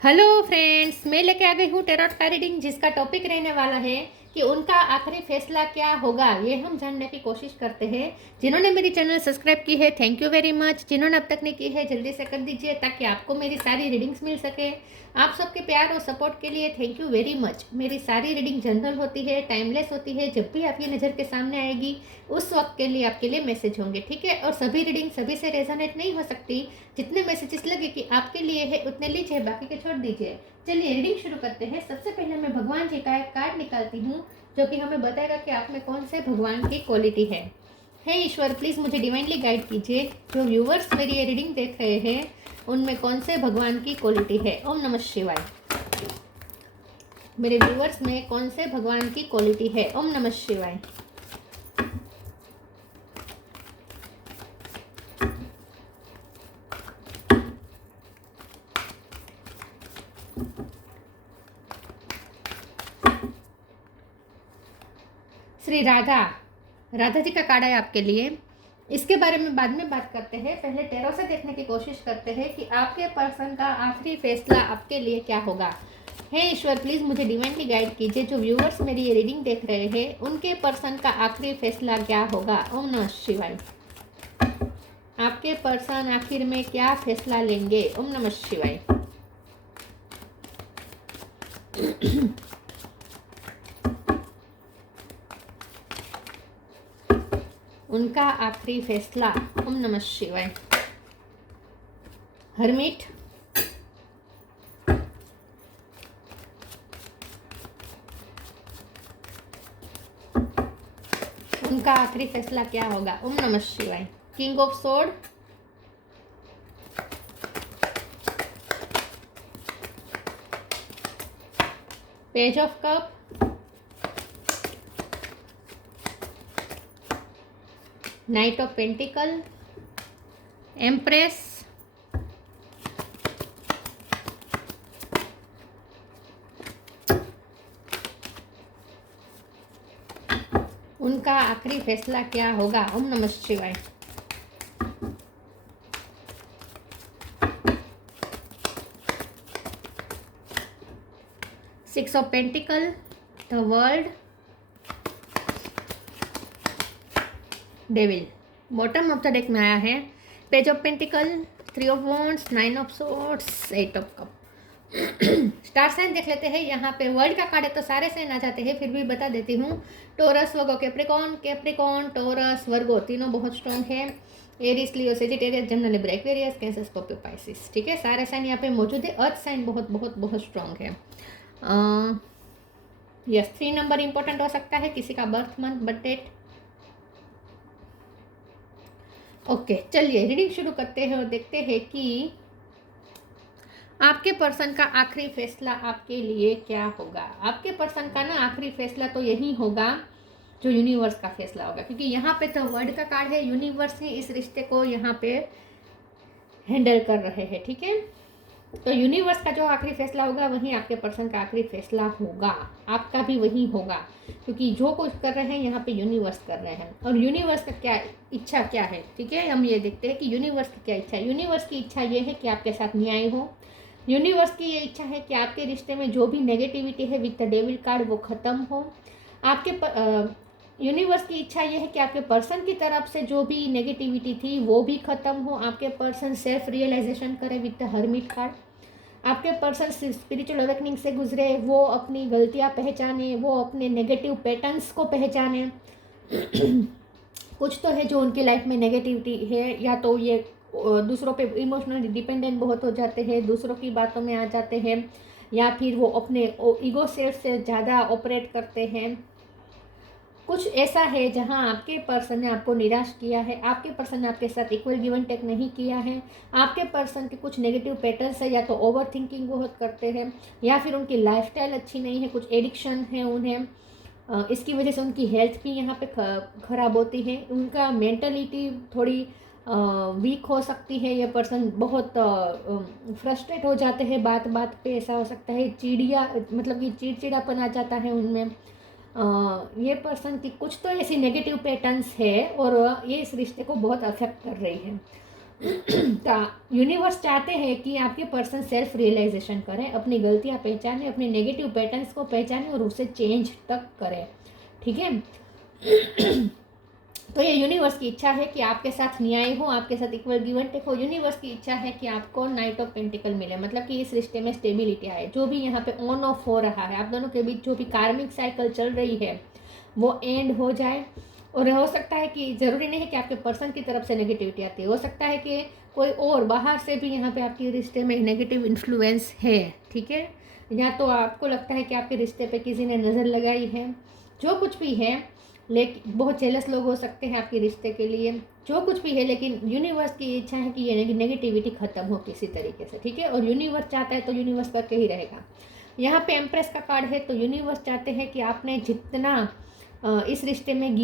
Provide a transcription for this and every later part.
Hello friends, मैं लेके आ गई हूँ टेरोट का रीडिंग, जिसका टॉपिक रहने वाला है कि उनका आखिरी फैसला क्या होगा। ये हम जानने की कोशिश करते हैं। जिन्होंने मेरी चैनल सब्सक्राइब की है, थैंक यू वेरी मच। जिन्होंने अब तक नहीं की है, जल्दी से कर दीजिए ताकि आपको मेरी सारी रीडिंग्स मिल सके। आप सबके प्यार और सपोर्ट के लिए थैंक यू वेरी मच। मेरी सारी रीडिंग जनरल होती है, टाइमलेस होती है। जब भी आपकी नज़र के सामने आएगी उस वक्त के लिए आपके लिए मैसेज होंगे, ठीक है। और सभी रीडिंग सभी से रेजोनेट नहीं हो सकती। जितने मैसेजेस लगे कि आपके लिए है उतने लीजिए, बाकी के छोड़ दीजिए। चलिए रीडिंग शुरू करते हैं। सबसे पहले मैं भगवान जी का एक कार्ड निकालती हूँ जो कि हमें बताएगा कि आप में कौन से भगवान की क्वालिटी है। हे ईश्वर, प्लीज़ मुझे डिवाइनली गाइड कीजिए। जो व्यूवर्स मेरी ये रीडिंग देख रहे हैं उनमें कौन से भगवान की क्वालिटी है। ओम नमः शिवाय। मेरे व्यूवर्स में कौन से भगवान की क्वालिटी है। ओम नमः शिवाय। श्री राधा, राधा जी का कार्ड है आपके लिए। इसके बारे में बाद में बात करते हैं। पहले टेरो से देखने की कोशिश करते हैं कि आपके पर्सन का आखिरी फैसला आपके लिए क्या होगा। हे ईश्वर, प्लीज़ मुझे डिवाइनली गाइड कीजिए। जो व्यूवर्स मेरी ये रीडिंग देख रहे हैं उनके पर्सन का आखिरी फैसला क्या होगा। ओम नमः शिवाय। आपके पर्सन आखिर में क्या फैसला लेंगे। ओम नमः शिवाय। उनका आखिरी फैसला। ओम नमः शिवाय। हरमिट, उनका आखिरी फैसला क्या होगा। ओम नमः शिवाय। King of sword, page of cup, knight of pentacle, empress, उनका आखिरी फैसला क्या होगा। ओम नमः शिवाय। Six of pentacle, the world, devil. Bottom of the deck में आया है page of pentacle, three of wands, nine of swords, eight of cup. Star sign देख लेते हैं। यहाँ पे वर्ल्ड का कार्ड है तो सारे साइन आ जाते हैं, फिर भी बता देती हूँ। Taurus, Virgo, Capricorn, Capricorn, Taurus, Virgo तीनों बहुत स्ट्रॉन्ग है। Aries, Leo, Sagittarius, Gemini Libra, Aquarius, Cancer, Scorpio, Pisces, ठीक है। सारे साइन यहाँ पे मौजूद है। अर्थ साइन बहुत बहुत बहुत स्ट्रॉन्ग है। यस, 3 नंबर इंपॉर्टेंट हो सकता है, किसी का birth month, birth date. Okay, चलिए रीडिंग शुरू करते हैं और देखते हैं कि आपके पर्सन का आखिरी फैसला आपके लिए क्या होगा। आपके पर्सन का ना आखिरी फैसला तो यही होगा जो यूनिवर्स का फैसला होगा, क्योंकि यहाँ पे तो वर्ड का कार्ड है। यूनिवर्स ही इस रिश्ते को यहाँ पे हैंडल कर रहे हैं, ठीक है। तो यूनिवर्स का जो आखिरी फैसला होगा वही आपके पर्सन का आखिरी फैसला होगा। आपका भी वही होगा, क्योंकि जो कुछ कर रहे हैं यहाँ पे यूनिवर्स कर रहे हैं। और यूनिवर्स का क्या इच्छा क्या है, ठीक है। हम ये देखते हैं कि यूनिवर्स की क्या इच्छा है। यूनिवर्स की इच्छा ये है कि आपके साथ न्याय हो। यूनिवर्स की ये इच्छा है कि आपके रिश्ते में जो भी नेगेटिविटी है विद द डेविल कार्ड वो ख़त्म हो। यूनिवर्स की इच्छा ये है कि आपके पर्सन की तरफ से जो भी नेगेटिविटी थी वो भी ख़त्म हो। आपके पर्सन सेल्फ रियलाइजेशन करे विद द हर्मिट कार्ड। आपके पर्सन स्पिरिचुअल अवेकनिंग से गुजरे, वो अपनी गलतियां पहचाने, वो अपने नेगेटिव पैटर्न्स को पहचाने। कुछ तो है जो उनकी लाइफ में नेगेटिविटी है, या तो ये दूसरों पे इमोशनली डिपेंडेंट बहुत हो जाते हैं, दूसरों की बातों में आ जाते हैं, या फिर वो अपने ईगो सेल्फ से ज़्यादा ऑपरेट करते हैं। कुछ ऐसा है जहां आपके पर्सन ने आपको निराश किया है। आपके पर्सन ने आपके साथ इक्वल गिवन टेक नहीं किया है। आपके पर्सन के कुछ नेगेटिव पैटर्न्स है, या तो ओवर थिंकिंग बहुत करते हैं, या फिर उनकी लाइफस्टाइल अच्छी नहीं है, कुछ एडिक्शन है उन्हें। इसकी वजह से उनकी हेल्थ भी यहाँ पे ख़राब होती है। उनका मेंटलिटी थोड़ी वीक हो सकती है। ये पर्सन बहुत फ्रस्ट्रेट हो जाते हैं बात बात पे। ऐसा हो सकता है चिड़िया मतलब कि चिड़चिड़ापन आ जाता है उनमें। ये पर्सन की कुछ तो ऐसी नेगेटिव पैटर्न्स है और ये इस रिश्ते को बहुत अफेक्ट कर रही है। तो यूनिवर्स चाहते हैं कि आपके पर्सन सेल्फ रियलाइजेशन करें, अपनी गलतियां पहचानें, अपने नेगेटिव पैटर्न्स को पहचानें और उसे चेंज तक करें। ठीक है। तो ये यूनिवर्स की इच्छा है कि आपके साथ न्याय हो, आपके साथ इक्वल गिव एंड टेक हो। यूनिवर्स की इच्छा है कि आपको नाइट ऑफ पेंटिकल मिले, मतलब कि इस रिश्ते में स्टेबिलिटी आए। जो भी यहाँ पे ऑन ऑफ हो रहा है, आप दोनों के बीच जो भी कार्मिक साइकिल चल रही है वो एंड हो जाए। और हो सकता है कि ज़रूरी नहीं है कि आपके पर्सन की तरफ से नेगेटिविटी आती है, हो सकता है कि कोई और बाहर से भी यहाँ पे आपके रिश्ते में नेगेटिव इन्फ्लुएंस है। ठीक है। या तो आपको लगता है कि आपके रिश्ते पे किसी ने नज़र लगाई है, जो कुछ भी है, लेकिन बहुत जेलस लोग हो सकते हैं आपके रिश्ते के लिए, जो कुछ भी है, लेकिन यूनिवर्स की इच्छा है कि ये नेगेटिविटी खत्म हो किसी तरीके से। ठीक है। और यूनिवर्स चाहता है तो यूनिवर्स करके ही रहेगा। यहाँ पे एम्प्रेस का कार्ड है, तो यूनिवर्स चाहते हैं कि आपने जितना इस रिश्ते में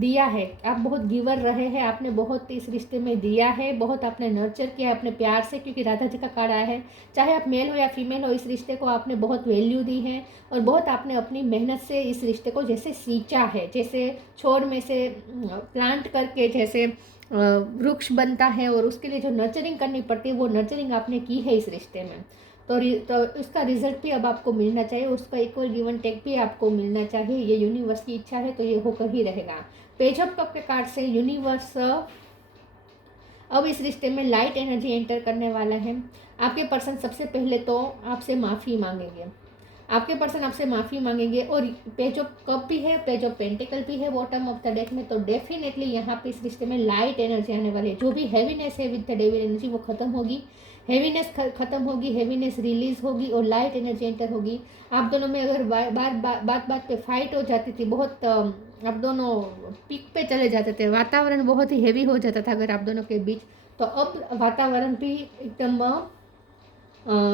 दिया है, आप बहुत गिवर रहे हैं, आपने बहुत इस रिश्ते में दिया है, बहुत आपने नर्चर किया अपने प्यार से, क्योंकि राधा जी का कार्ड आया है। चाहे आप मेल हो या फीमेल हो, इस रिश्ते को आपने बहुत वैल्यू दी है और बहुत आपने अपनी मेहनत से इस रिश्ते को जैसे सींचा है, जैसे छोर में से प्लांट करके जैसे वृक्ष बनता है और उसके लिए जो नर्चरिंग करनी पड़ती है वो नर्चरिंग आपने की है इस रिश्ते में। तो उसका रिजल्ट भी अब आपको मिलना चाहिए, उसका इक्वल गिवन टेक भी आपको मिलना चाहिए। ये यूनिवर्स की इच्छा है, तो ये होकर ही रहेगा। पेज ऑफ कप के कार्ड से यूनिवर्स अब इस रिश्ते में लाइट एनर्जी एंटर करने वाला है। आपके पर्सन सबसे पहले तो आपसे माफ़ी मांगेंगे, आपके पर्सन आपसे माफ़ी मांगेंगे। और पेज ऑफ कप भी है, पेज ऑफ पेंटिकल भी है बॉटम ऑफ द डेक में, तो डेफिनेटली यहाँ पे इस रिश्ते में लाइट एनर्जी आने वाली है। जो भी हैवीनेस है विद द डेविल एनर्जी वो खत्म होगी, हैवीनेस खत्म होगी, हैवीनेस रिलीज होगी और लाइट एनर्जी एंटर होगी। आप दोनों में अगर बात पे फाइट हो जाती थी, बहुत आप दोनों पीक पे चले जाते थे, वातावरण बहुत ही हैवी हो जाता था अगर आप दोनों के बीच, तो अब वातावरण भी एकदम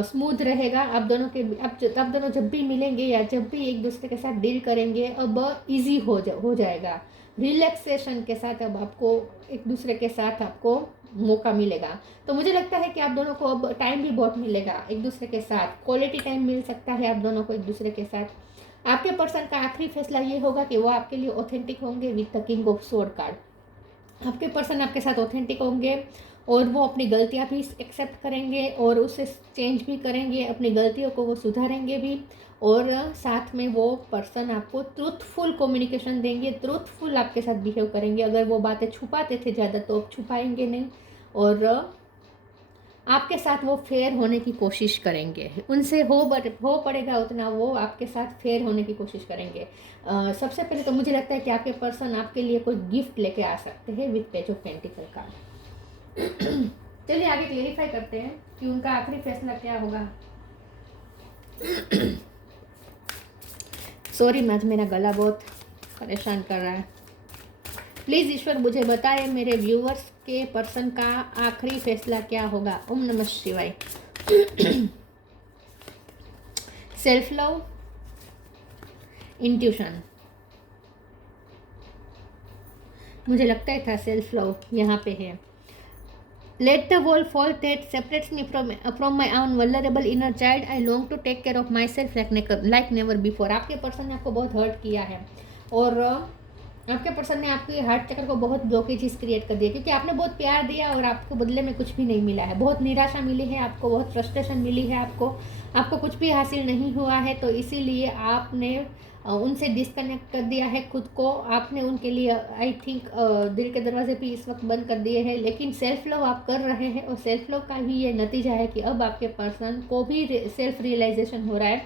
स्मूथ रहेगा। आप दोनों के आप दोनों जब भी मिलेंगे या जब भी एक दूसरे के साथ डील करेंगे, अब इजी हो जाएगा। रिलैक्सेशन के साथ अब आपको एक दूसरे के साथ आपको मौका मिलेगा। तो मुझे लगता है कि आप दोनों को अब टाइम भी बहुत मिलेगा एक दूसरे के साथ, क्वालिटी टाइम मिल सकता है आप दोनों को एक दूसरे के साथ। आपके पर्सन का आखिरी फैसला ये होगा कि वो आपके लिए ऑथेंटिक होंगे with the king of sword card. आपके पर्सन आपके साथ ऑथेंटिक होंगे और वो अपनी गलतियां भी एक्सेप्ट करेंगे और उसे चेंज भी करेंगे, अपनी गलतियों को वो सुधारेंगे भी। और साथ में वो पर्सन आपको ट्रूथफुल कम्युनिकेशन देंगे, ट्रूथफुल आपके साथ बिहेव करेंगे। अगर वो बातें छुपाते थे ज़्यादा तो अब छुपाएंगे नहीं, और आपके साथ वो फेयर होने की कोशिश करेंगे। उनसे हो पड़ेगा उतना वो आपके साथ फेयर होने की कोशिश करेंगे। सबसे पहले तो मुझे लगता है कि आपके पर्सन आपके लिए कोई गिफ्ट लेके आ सकते हैं विद पेज ऑफ पेंटिकल का। चलिए आगे क्लेरिफाई करते हैं कि उनका आखिरी फैसला क्या होगा। सॉरी मैच, मेरा गला बहुत परेशान कर रहा है। प्लीज़ ईश्वर मुझे बताएं मेरे व्यूवर्स के पर्सन का आखिरी फैसला क्या होगा। ओम नमः शिवाय। सेल्फ लव, इंट्यूशन, मुझे लगता ही था सेल्फ लव यहाँ पे है। Let the wall fall that separates me from my own vulnerable inner child. I long to take care of myself like never before. आपके पर्सन ने आपको बहुत हर्ट किया है और आपके पर्सन ने आपके हार्ट चक्र को बहुत ब्लॉकेजेस क्रिएट कर दिया, क्योंकि आपने बहुत प्यार दिया और आपको बदले में कुछ भी नहीं मिला है। बहुत निराशा मिली है आपको, बहुत फ्रस्ट्रेशन मिली है आपको कुछ भी हासिल नहीं हुआ है। तो इसीलिए आपने उनसे डिस्कनेक्ट कर दिया है खुद को। आपने उनके लिए आई थिंक दिल के दरवाजे भी इस वक्त बंद कर दिए हैं, लेकिन सेल्फ लव आप कर रहे हैं और सेल्फ लव का ही ये नतीजा है कि अब आपके पर्सन को भी सेल्फ रियलाइजेशन हो रहा है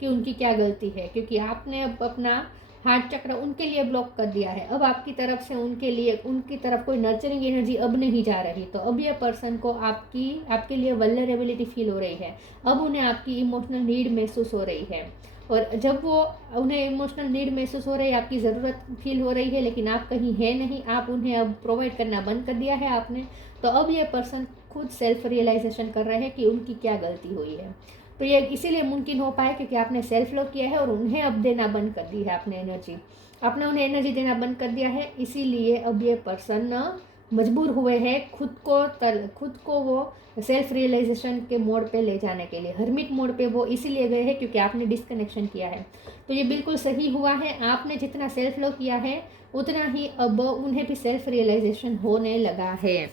कि उनकी क्या गलती है, क्योंकि आपने अब अपना हार्ट चक्र उनके लिए ब्लॉक कर दिया है। अब आपकी तरफ से उनकी तरफ कोई नर्चरिंग एनर्जी अब नहीं जा रही। तो अब ये पर्सन को आपके लिए वल्नरेबिलिटी फील हो रही है। अब उन्हें आपकी इमोशनल नीड महसूस हो रही है, और जब वो उन्हें इमोशनल नीड महसूस हो रही है, आपकी ज़रूरत फील हो रही है, लेकिन आप कहीं है नहीं, आप उन्हें अब प्रोवाइड करना बंद कर दिया है आपने। तो अब ये पर्सन खुद सेल्फ रियलाइजेशन कर रहे हैं कि उनकी क्या गलती हुई है। तो ये इसीलिए मुमकिन हो पाए क्योंकि आपने सेल्फ लव किया है और उन्हें अब देना बंद कर दी है। आपने उन्हें एनर्जी देना बंद कर दिया है, इसीलिए अब ये पर्सन मजबूर हुए हैं खुद को वो सेल्फ रियलाइजेशन के मोड पे ले जाने के लिए। हर्मिट मोड पे वो इसीलिए गए हैं क्योंकि आपने डिस्कनेक्शन किया है। तो ये बिल्कुल सही हुआ है। आपने जितना सेल्फ लव किया है उतना ही अब उन्हें भी सेल्फ रियलाइजेशन होने लगा है।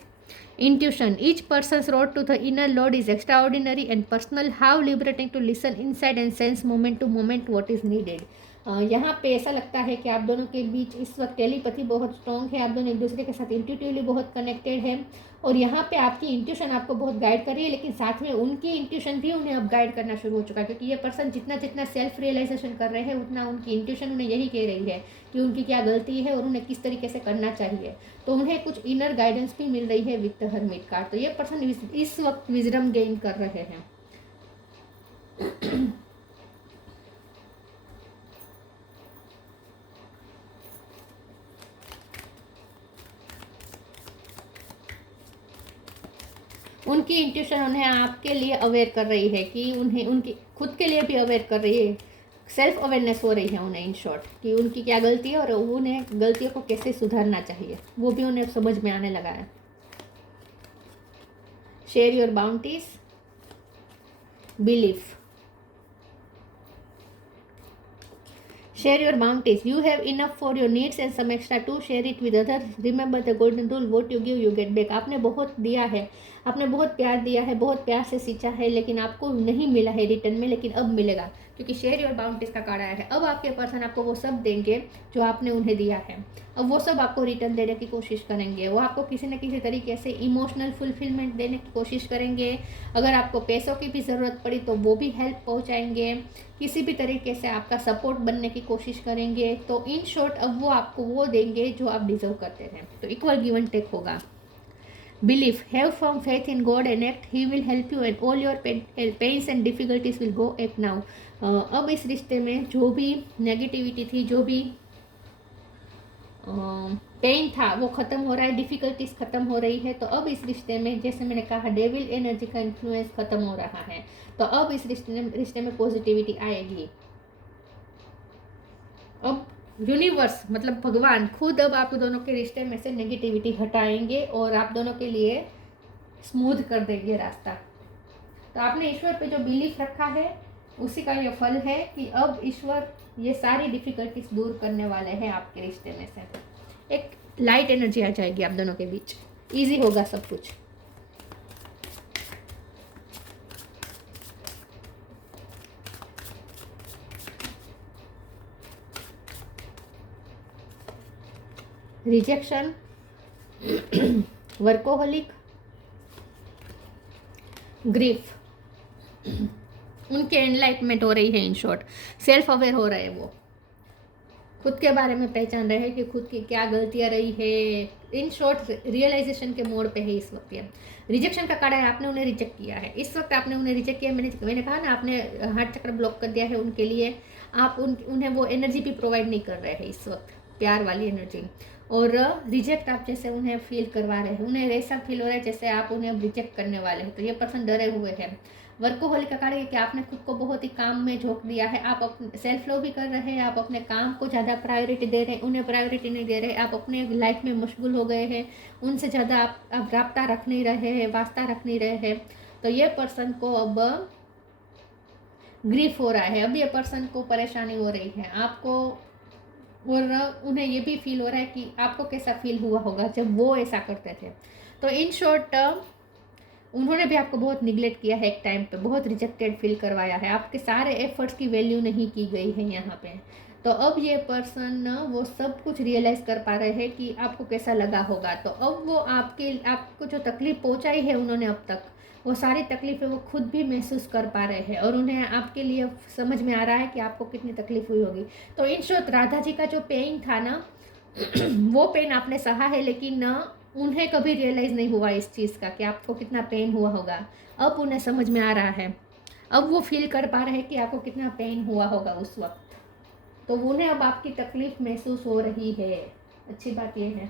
Intuition. Each person's road to the inner Lord is extraordinary and personal. How liberating to listen inside and sense moment to moment what is needed. यहाँ पे ऐसा लगता है कि आप दोनों के बीच इस वक्त टेलीपैथी बहुत स्ट्रॉन्ग है, आप दोनों एक दूसरे के साथ इंट्यूटिवली बहुत कनेक्टेड है और यहाँ पे आपकी इंट्यूशन आपको बहुत गाइड कर रही है, लेकिन साथ में उनकी इंट्यूशन भी उन्हें अब गाइड करना शुरू हो चुका है, क्योंकि ये पर्सन जितना जितना सेल्फ रियलाइजेशन कर रहे हैं उतना उनकी इंट्यूशन उन्हें यही कह रही है कि उनकी क्या गलती है और उन्हें किस तरीके से करना चाहिए। तो उन्हें कुछ इनर गाइडेंस भी मिल रही है विद द हर्मिट कार्ड। तो ये पर्सन इस वक्त विजडम गेन कर रहे हैं। उनकी इंट्यूशन उन्हें आपके लिए अवेयर कर रही है कि उन्हें उनकी खुद के लिए भी अवेयर कर रही है, सेल्फ अवेयरनेस हो रही है उन्हें इन शॉर्ट कि उनकी क्या गलती है और उन्हें गलतियों को कैसे सुधारना चाहिए वो भी उन्हें समझ में आने लगा है। Share your bounties, belief. Share your bounties. You have enough for your needs and some extra to share it with others. Remember the golden rule, what you give you get back. आपने बहुत दिया है, आपने बहुत प्यार दिया है, बहुत प्यार से सींचा है, लेकिन आपको नहीं मिला है रिटर्न में, लेकिन अब मिलेगा, क्योंकि शेयर योर बाउंटीज का कार्ड आया है। अब आपके पर्सन आपको वो सब देंगे जो आपने उन्हें दिया है, अब वो सब आपको रिटर्न देने की कोशिश करेंगे। वो आपको किसी न किसी तरीके से इमोशनल फुलफिलमेंट देने की कोशिश करेंगे। अगर आपको पैसों की भी ज़रूरत पड़ी तो वो भी हेल्प पहुंचाएंगे, किसी भी तरीके से आपका सपोर्ट बनने की कोशिश करेंगे। तो इन शॉर्ट अब वो आपको वो देंगे जो आप डिजर्व करते हैं। तो इक्वल गिव एंड टेक होगा। Belief, have firm faith in God and act, he will help you and all your pains and difficulties will go act now. अब इस रिश्ते में जो भी नेगेटिविटी थी, जो भी पेन था वो ख़त्म हो रहा है, डिफ़िकल्टीज ख़त्म हो रही है। तो अब इस रिश्ते में जैसे मैंने कहा डेविल एनर्जी का इन्फ्लुएंस ख़त्म हो रहा है। तो अब इस रिश्ते में पॉजिटिविटी आएगी। अब यूनिवर्स मतलब भगवान खुद अब आप दोनों के रिश्ते में से नेगेटिविटी हटाएंगे और आप दोनों के लिए स्मूथ कर देंगे रास्ता। तो आपने ईश्वर पे जो बिलीफ रखा है उसी का ये फल है कि अब ईश्वर ये सारी डिफ़िकल्टीज दूर करने वाले हैं आपके रिश्ते में से। एक लाइट एनर्जी आ जाएगी आप दोनों के बीच, इजी होगा सब कुछ। रिजेक्शन, वर्कोहलिक, ग्रीफ, उनके एनलाइटमेंट हो रही है। इन शॉर्ट सेल्फ अवेयर हो रहे हैं, वो खुद के बारे में पहचान रहे हैं कि खुद की क्या गलतियां रही है। इन शॉर्ट रियलाइजेशन के मोड पे है इस वक्त। ये रिजेक्शन का कार्ड है, आपने उन्हें रिजेक्ट किया है। इस वक्त आपने उन्हें रिजेक्ट किया, मैंने कहा ना आपने हार्ट चक्र ब्लॉक कर दिया है उनके लिए। आप उन्हें वो एनर्जी भी प्रोवाइड नहीं कर रहे हैं इस वक्त, प्यार वाली एनर्जी। और रिजेक्ट आप जैसे उन्हें फील करवा रहे हैं, उन्हें ऐसा फील हो रहा है जैसे आप उन्हें अब रिजेक्ट करने वाले हैं। तो ये पर्सन डरे हुए हैं। वर्कोहलिक का कार्ड है कि आपने खुद को बहुत ही काम में झोंक दिया है। आप अपने सेल्फ लव भी कर रहे हैं, आप अपने काम को ज़्यादा प्रायोरिटी दे रहे हैं, उन्हें प्रायोरिटी नहीं दे रहे। आप अपने लाइफ में मशगूल हो गए हैं, उनसे ज़्यादा आप राब्ता रख नहीं रहे हैं, वास्ता रख नहीं रहे हैं। तो ये पर्सन को अब ग्रीफ हो रहा है, अब ये पर्सन को परेशानी हो रही है आपको, और उन्हें ये भी फील हो रहा है कि आपको कैसा फील हुआ होगा जब वो ऐसा करते थे। तो इन शॉर्ट उन्होंने भी आपको बहुत निगलेक्ट किया है एक टाइम पे, बहुत रिजेक्टेड फील करवाया है, आपके सारे एफर्ट्स की वैल्यू नहीं की गई है यहाँ पे। तो अब ये पर्सन वो सब कुछ रियलाइज़ कर पा रहे हैं कि आपको कैसा लगा होगा। तो अब वो आपको जो तकलीफ़ पहुँचाई है उन्होंने अब तक, वो सारी तकलीफ़ें वो खुद भी महसूस कर पा रहे हैं और उन्हें आपके लिए समझ में आ रहा है कि आपको कितनी तकलीफ़ हुई होगी। तो इन शॉर्ट राधा जी का जो पेन था ना वो पेन आपने सहा है, लेकिन उन्हें कभी रियलाइज़ नहीं हुआ इस चीज़ का कि आपको कितना पेन हुआ होगा। अब उन्हें समझ में आ रहा है, अब वो फील कर पा रहे हैं कि आपको कितना पेन हुआ होगा उस वक्त। तो उन्हें अब आपकी तकलीफ़ महसूस हो रही है। अच्छी बात यह है।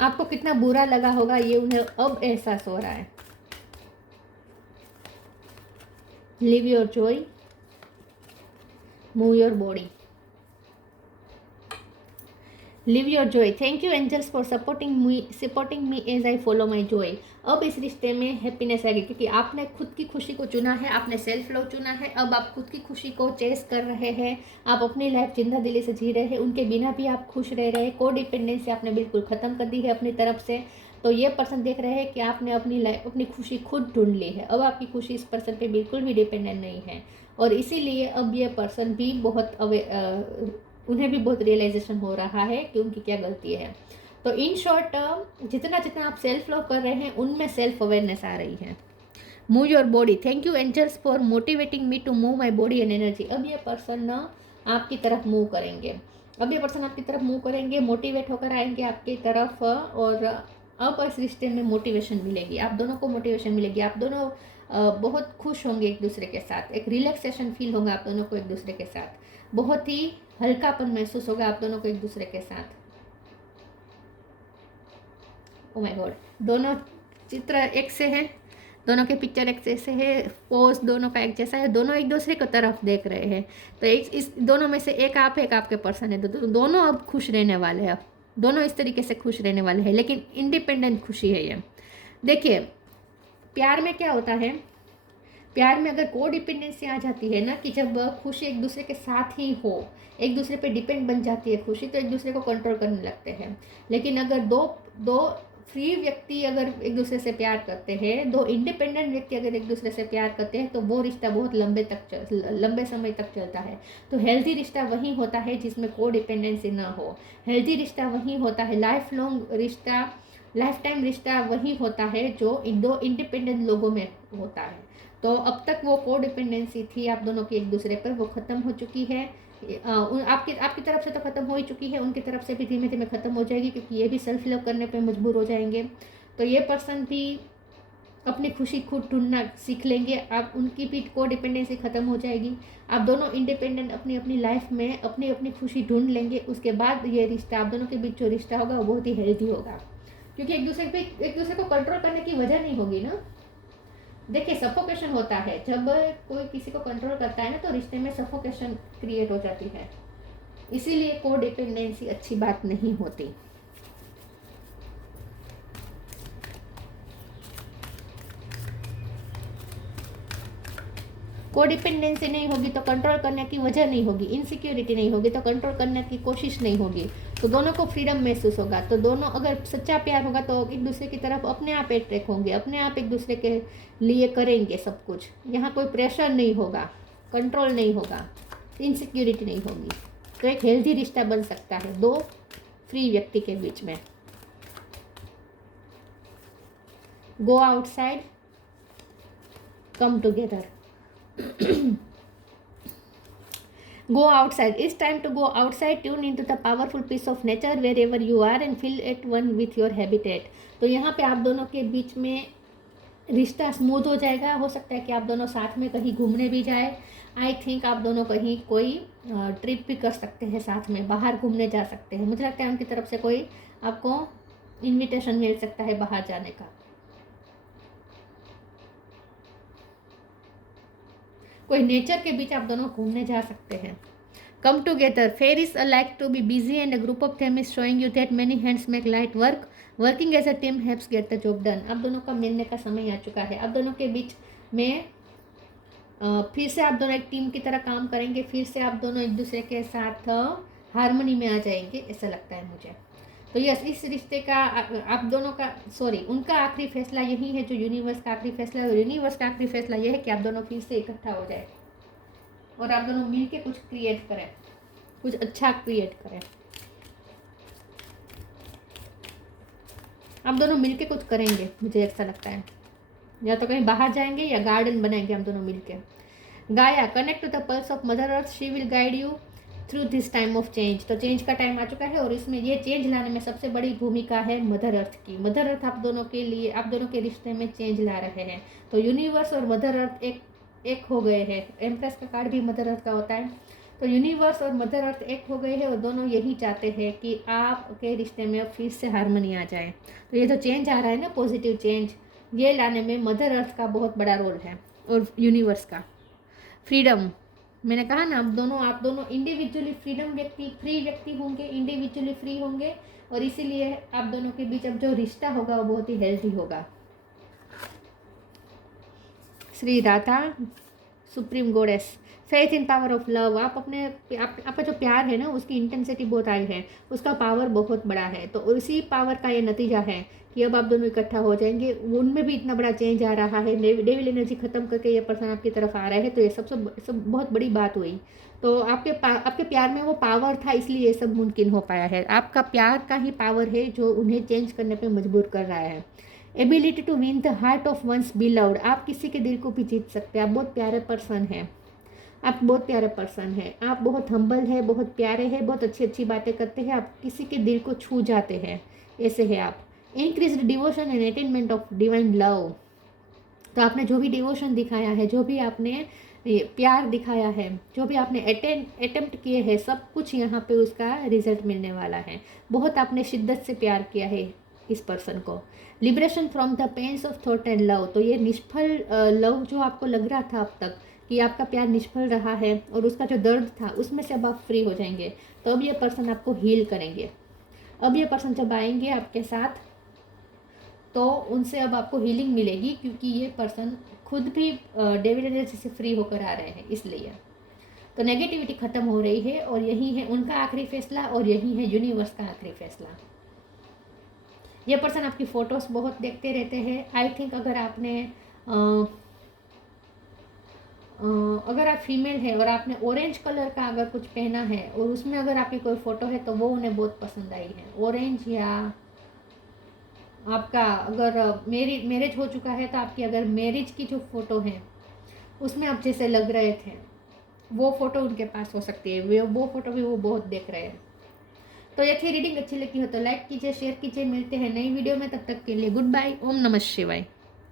आपको कितना बुरा लगा होगा ये उन्हें अब एहसास हो रहा है। Live your joy, move your body. Live your joy. Thank you angels for supporting me as I follow my joy. अब इस रिश्ते में हैप्पीनेस आएगी क्योंकि आपने खुद की खुशी को चुना है, आपने सेल्फ लव चुना है। अब आप खुद की खुशी को चेस कर रहे हैं, आप अपनी लाइफ जिंदा दिली से जी रहे हैं, उनके बिना भी आप खुश रह रहे हैं। को डिपेंडेंसी आपने बिल्कुल ख़त्म कर दी है अपनी तरफ से। तो ये पर्सन देख रहे हैं कि आपने अपनी लाइफ, अपनी खुशी खुद ढूंढ ली है। अब आपकी खुशी इस पर्सन पे बिल्कुल भी डिपेंडेंट नहीं है और इसीलिए अब ये पर्सन भी बहुत उन्हें भी बहुत रियलाइजेशन हो रहा है कि उनकी क्या गलती है। तो इन शॉर्ट जितना जितना आप सेल्फ लव कर रहे हैं उनमें सेल्फ अवेयरनेस आ रही है। Move your body. Thank you angels for motivating me to move my body and energy. अब ये पर्सन आपकी तरफ मूव करेंगे, अब ये पर्सन आपकी तरफ मूव करेंगे, मोटिवेट होकर आएंगे आपकी तरफ और अब इस रिश्ते में मोटिवेशन मिलेगी, आप दोनों को मोटिवेशन मिलेगी, आप दोनों बहुत खुश होंगे एक दूसरे के साथ, एक रिलैक्सेशन फील होगा आप दोनों को एक दूसरे के साथ, बहुत ही हल्कापन महसूस होगा आप दोनों को एक दूसरे के साथ। ओ माय गॉड, दोनों चित्र एक से हैं, दोनों के पिक्चर एक जैसे है, पोज दोनों का एक जैसा है, दोनों एक दूसरे की तरफ देख रहे हैं। तो एक इस दोनों में से एक आप है, एक आपके पर्सन है, तो दोनों अब खुश रहने वाले हैं, दोनों इस तरीके से खुश रहने वाले हैं, लेकिन इंडिपेंडेंट खुशी है ये। देखिए प्यार में क्या होता है, प्यार में अगर को डिपेंडेंसी आ जाती है ना कि जब खुशी एक दूसरे के साथ ही हो, एक दूसरे पे डिपेंड बन जाती है खुशी, तो एक दूसरे को कंट्रोल करने लगते हैं। लेकिन अगर दो दो फ्री व्यक्ति अगर एक दूसरे से प्यार करते हैं, दो इंडिपेंडेंट व्यक्ति अगर एक दूसरे से प्यार करते हैं, तो वो रिश्ता बहुत लंबे समय तक चलता है। तो हेल्दी रिश्ता वही होता है जिसमें को डिपेंडेंसी ना हो, हेल्दी रिश्ता वही होता है, लाइफ लॉन्ग रिश्ता, लाइफ टाइम रिश्ता वही होता है जो इन दो इंडिपेंडेंट लोगों में होता है। तो अब तक वो को डिपेंडेंसी थी आप दोनों की एक दूसरे पर, वो ख़त्म हो चुकी है। आपकी तरफ से तो ख़त्म हो ही चुकी है, उनकी तरफ से भी धीमे धीमे ख़त्म हो जाएगी क्योंकि ये भी सेल्फ लव करने पे मजबूर हो जाएंगे। तो ये पर्सन भी अपनी खुशी खुद ढूंढना सीख लेंगे, आप उनकी भी को डिपेंडेंसी ख़त्म हो जाएगी, आप दोनों इंडिपेंडेंट अपनी अपनी लाइफ में अपनी अपनी खुशी ढूंढ लेंगे। उसके बाद ये रिश्ता आप दोनों के बीच जो रिश्ता होगा वो बहुत ही हेल्दी होगा क्योंकि एक दूसरे को कंट्रोल करने की वजह नहीं होगी ना। देखिए सफोकेशन होता है जब कोई किसी को कंट्रोल करता है ना, तो रिश्ते में सफोकेशन क्रिएट हो जाती है, इसीलिए को डिपेंडेंसी अच्छी बात नहीं होती। को डिपेंडेंसी नहीं होगी तो कंट्रोल करने की वजह नहीं होगी, इनसिक्योरिटी नहीं होगी तो कंट्रोल करने की कोशिश नहीं होगी, तो दोनों को फ्रीडम महसूस होगा। तो दोनों अगर सच्चा प्यार होगा तो एक दूसरे की तरफ अपने आप अट्रैक्ट होंगे, अपने आप एक दूसरे के लिए करेंगे सब कुछ। यहाँ कोई प्रेशर नहीं होगा, कंट्रोल नहीं होगा, इनसिक्योरिटी नहीं होगी। तो एक हेल्दी रिश्ता बन सकता है दो फ्री व्यक्ति के बीच में। Go outside, come together. Go outside. It's time to go outside. Tune into the powerful piece of nature wherever you are and feel at one with your habitat. तो यहाँ पे आप दोनों के बीच में रिश्ता स्मूथ हो जाएगा। हो सकता है कि आप दोनों साथ में कहीं घूमने भी जाए। आई थिंक आप दोनों कहीं कोई ट्रिप भी कर सकते हैं, साथ में बाहर घूमने जा सकते हैं। मुझे लगता है उनकी तरफ से कोई आपको इन्विटेशन मिल सकता है बाहर जाने का। कोई नेचर के बीच आप दोनों घूमने जा सकते हैं। Come together. Fairies like to be busy and a group of them is showing you that many hands make light work, working as a team helps get the job done. आप दोनों का मिलने का समय आ चुका है। आप दोनों के बीच में फिर से आप दोनों एक टीम की तरह काम करेंगे, फिर से आप दोनों एक दूसरे के साथ हारमोनी में आ जाएंगे, ऐसा लगता है मुझे। तो यस, इस रिश्ते का आप दोनों का उनका आखिरी फैसला यही है जो यूनिवर्स का आखिरी फैसला है। और यूनिवर्स का आखिरी फैसला यह है कि आप दोनों फिर से इकट्ठा हो जाए और आप दोनों मिल के कुछ क्रिएट करें, कुछ अच्छा क्रिएट करें। आप दोनों मिल के कुछ करेंगे, मुझे ऐसा लगता है। या तो कहीं बाहर जाएंगे या गार्डन बनाएंगे हम दोनों मिल के। Gaia, connect to the pulse of mother earth, she will guide you through this time of change. तो चेंज का टाइम आ चुका है और इसमें ये चेंज लाने में सबसे बड़ी भूमिका है मदर अर्थ की। मदर अर्थ आप दोनों के लिए, आप दोनों के रिश्ते में चेंज ला रहे हैं। तो यूनिवर्स और मदर अर्थ एक हो गए हैं। एम्प्रेस का कार्ड भी मदर अर्थ का होता है। तो यूनिवर्स और मदर अर्थ एक हो गए हैं और दोनों यही चाहते हैं कि आपके रिश्ते में फिर से हारमोनी आ जाए। तो ये जो चेंज आ रहा है ना, पॉजिटिव चेंज, ये लाने में मदर अर्थ का बहुत बड़ा रोल है और यूनिवर्स का। फ्रीडम, मैंने कहा ना, आप दोनों इंडिविजुअली फ्री व्यक्ति होंगे, इंडिविजुअली फ्री होंगे, और इसीलिए आप दोनों के बीच अब जो रिश्ता होगा वो बहुत ही हेल्थी होगा। Shri Radha supreme goddess, faith in power of love. आप अपने आपका जो प्यार है ना, उसकी इंटेंसिटी बहुत हाई है, उसका पावर बहुत बड़ा है। तो उसी पावर का ये नतीजा है कि अब आप दोनों इकट्ठा हो जाएंगे। उनमें भी इतना बड़ा चेंज आ रहा है, डेविल एनर्जी खत्म करके ये पर्सन आपकी तरफ आ रहा है। तो ये सब बहुत बड़ी बात हुई। तो आपके प्यार में वो पावर था, इसलिए ये सब मुमकिन हो पाया है। आपका प्यार का ही पावर है जो उन्हें चेंज करने पर मजबूर कर रहा है। Ability to win the heart of one's beloved. आप किसी के दिल को भी जीत सकते हैं। आप बहुत प्यारे पर्सन हैं, आप बहुत प्यारे पर्सन हैं, आप बहुत हम्बल है, बहुत प्यारे हैं, बहुत अच्छी अच्छी बातें करते हैं, आप किसी के दिल को छू जाते हैं, ऐसे है आप। Increase devotion and attainment of divine love. तो आपने जो भी डिवोशन दिखाया है, जो भी आपने प्यार दिखाया है, जो भी आपने अटेम्प्ट किए हैं, सब कुछ यहाँ पे उसका रिजल्ट मिलने वाला है। बहुत आपने शिद्दत से प्यार किया है इस पर्सन को। Liberation from the pains of thought and love. तो ये निष्फल लव जो आपको लग रहा था अब तक कि आपका प्यार निष्फल रहा है और उसका जो दर्द था उसमें से अब आप फ्री हो जाएंगे। तो अब ये पर्सन आपको हील करेंगे। अब ये पर्सन जब आएंगे आपके साथ तो उनसे अब आपको हीलिंग मिलेगी, क्योंकि ये पर्सन खुद भी डेविल एनर्जी से फ्री होकर आ रहे हैं, इसलिए। तो नेगेटिविटी खत्म हो रही है और यही है उनका आखिरी फैसला और यही है यूनिवर्स का आखिरी फैसला। ये पर्सन आपकी फ़ोटोज़ बहुत देखते रहते हैं। आई थिंक अगर आप फीमेल है और आपने ऑरेंज कलर का अगर कुछ पहना है और उसमें अगर आपकी कोई फ़ोटो है तो वो उन्हें बहुत पसंद आई है। ऑरेंज, या आपका अगर मैरिज हो चुका है तो आपकी अगर मैरिज की जो फ़ोटो है उसमें आप जैसे लग रहे थे, वो फ़ोटो उनके पास हो सकती है। वो फ़ोटो भी वो बहुत देख रहे हैं। तो ये थी रीडिंग। अच्छी लगी हो तो लाइक कीजिए, शेयर कीजिए। मिलते हैं नई वीडियो में, तब तक के लिए गुड बाय। ओम नमः शिवाय।